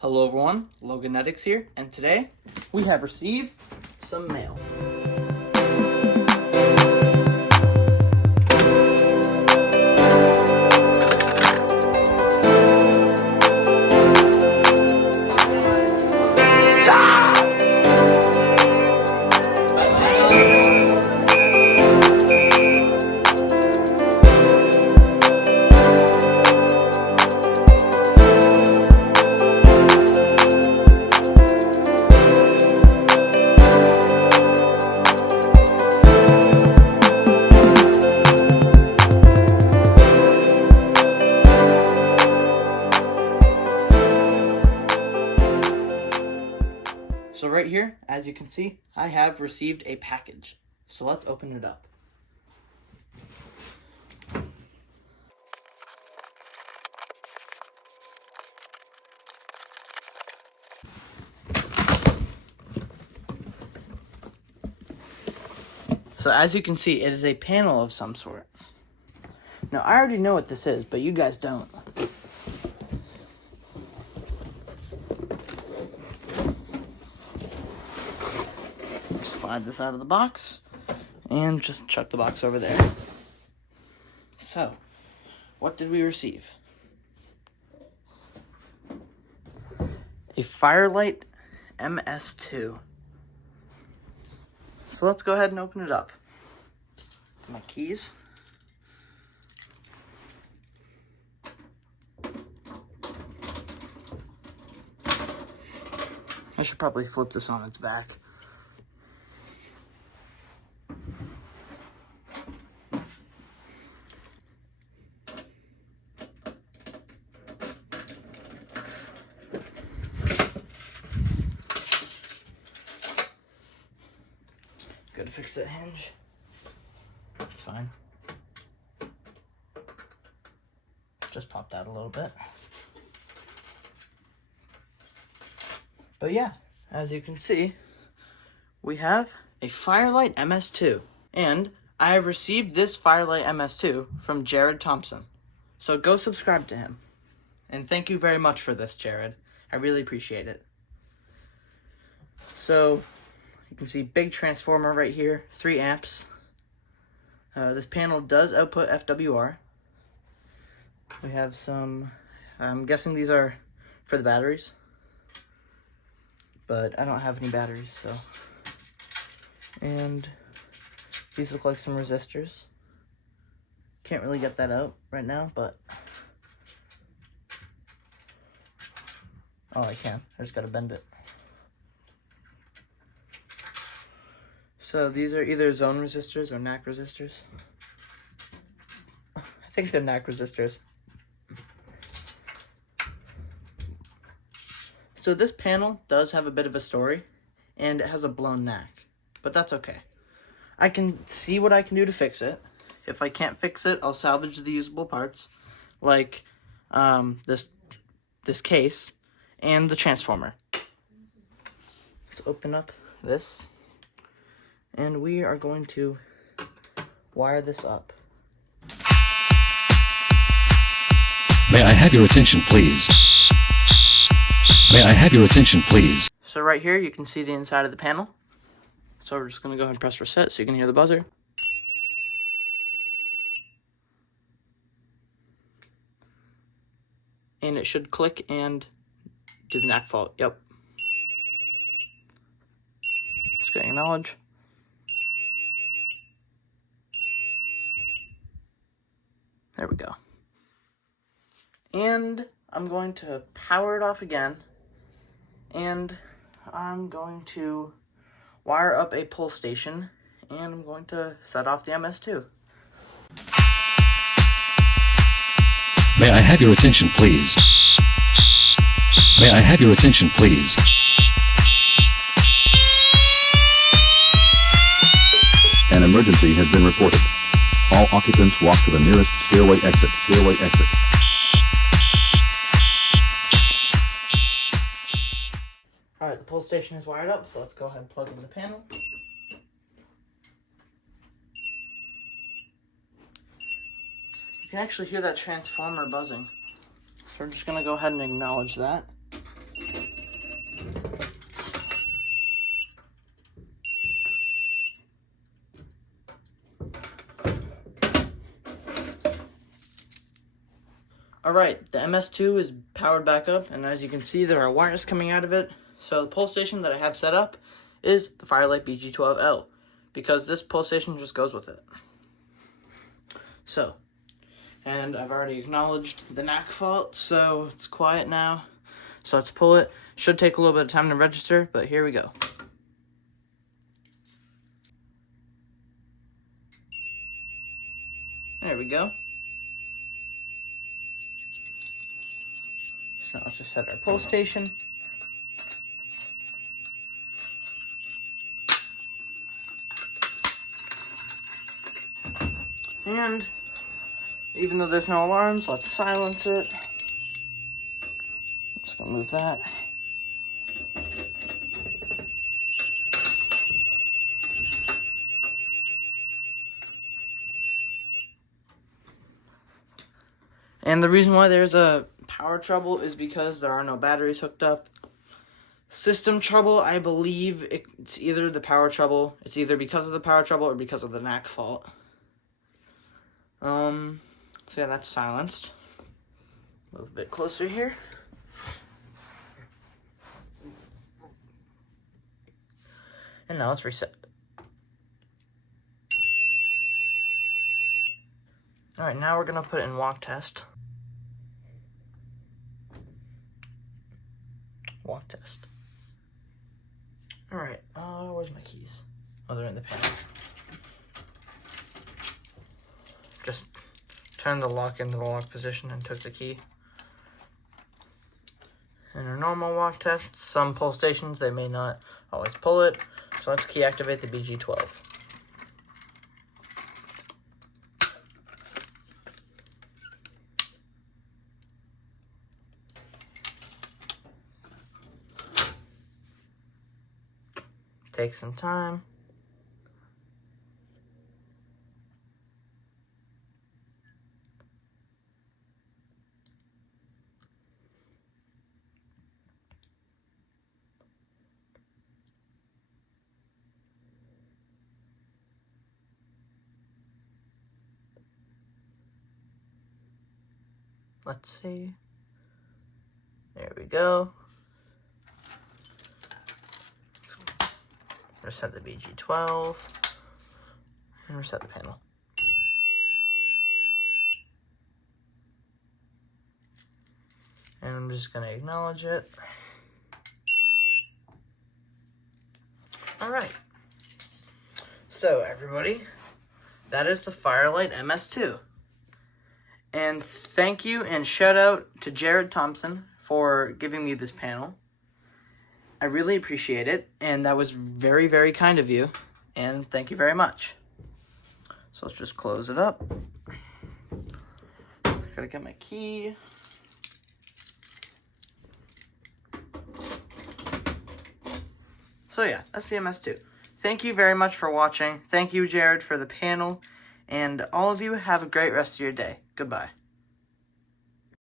Hello everyone, Loganetics here, and today we have received some mail. So right here, as you can see, I have received a package. So let's open it up. So as you can see, it is a panel of some sort. Now I already know what this is, but you guys don't. Slide this out of the box and just chuck the box over there. So, what did we receive? A FireLite MS-2. So let's go ahead and open it up. My keys. I should probably flip this on its back. Go to fix that hinge. It's fine. Just popped out a little bit. But yeah, as you can see, we have a FireLite MS-2. And I have received this FireLite MS-2 from Jared Thompson. So go subscribe to him. And thank you very much for this, Jared. I really appreciate it. So you can see big transformer right here, 3 amps. This panel does output FWR. We have some, I'm guessing these are for the batteries, but I don't have any batteries, so. And these look like some resistors. Can't really get that out right now, but. Oh, I can. I just gotta bend it. So these are either zone resistors or NAC resistors. I think they're NAC resistors. So this panel does have a bit of a story, and it has a blown NAC, but that's okay. I can see what I can do to fix it. If I can't fix it, I'll salvage the usable parts, like this case and the transformer. Let's open up this. And we are going to wire this up. May I have your attention, please? May I have your attention, please? So right here, you can see the inside of the panel. So we're just going to go ahead and press reset so you can hear the buzzer. And it should click and do the NAC fault. Yep. Let's go acknowledge. There we go. And I'm going to power it off again. And I'm going to wire up a pull station. And I'm going to set off the MS-2. May I have your attention, please? May I have your attention, please? An emergency has been reported. All occupants walk to the nearest stairway exit. Stairway exit. Alright, the pull station is wired up, so let's go ahead and plug in the panel. You can actually hear that transformer buzzing. So we're just going to go ahead and acknowledge that. Alright, the MS-2 is powered back up, and as you can see, there are wires coming out of it. So the pull station that I have set up is the FireLite BG12L, because this pull station just goes with it. So, and I've already acknowledged the knack fault, so it's quiet now. So let's pull it. Should take a little bit of time to register, but here we go. There we go. So now let's just set our pull station. And even though there's no alarms, let's silence it. Just gonna move that. And the reason why there's a power trouble is because there are no batteries hooked up. System trouble, I believe it's either the power trouble, it's either because of the power trouble or because of the knack fault. So yeah, that's silenced. Move a bit closer here. And now let's reset. Alright, now we're gonna put it in walk test. Walk test. Alright, where's my keys? Oh, they're in the panel. Just turned the lock into the lock position and took the key. In our normal walk test, some pull stations, they may not always pull it. So let's key activate the BG12. Take some time. Let's see. There we go. Reset the BG12 and reset the panel. And I'm just going to acknowledge it. Alright. So everybody, that is the FireLite MS-2. And thank you and shout out to Jared Thompson for giving me this panel. I really appreciate it, and that was very, very kind of you, and thank you very much. So let's just close it up. Gotta get my key. So yeah, that's the MS-2. Thank you very much for watching. Thank you, Jared, for the panel, and all of you have a great rest of your day. Goodbye.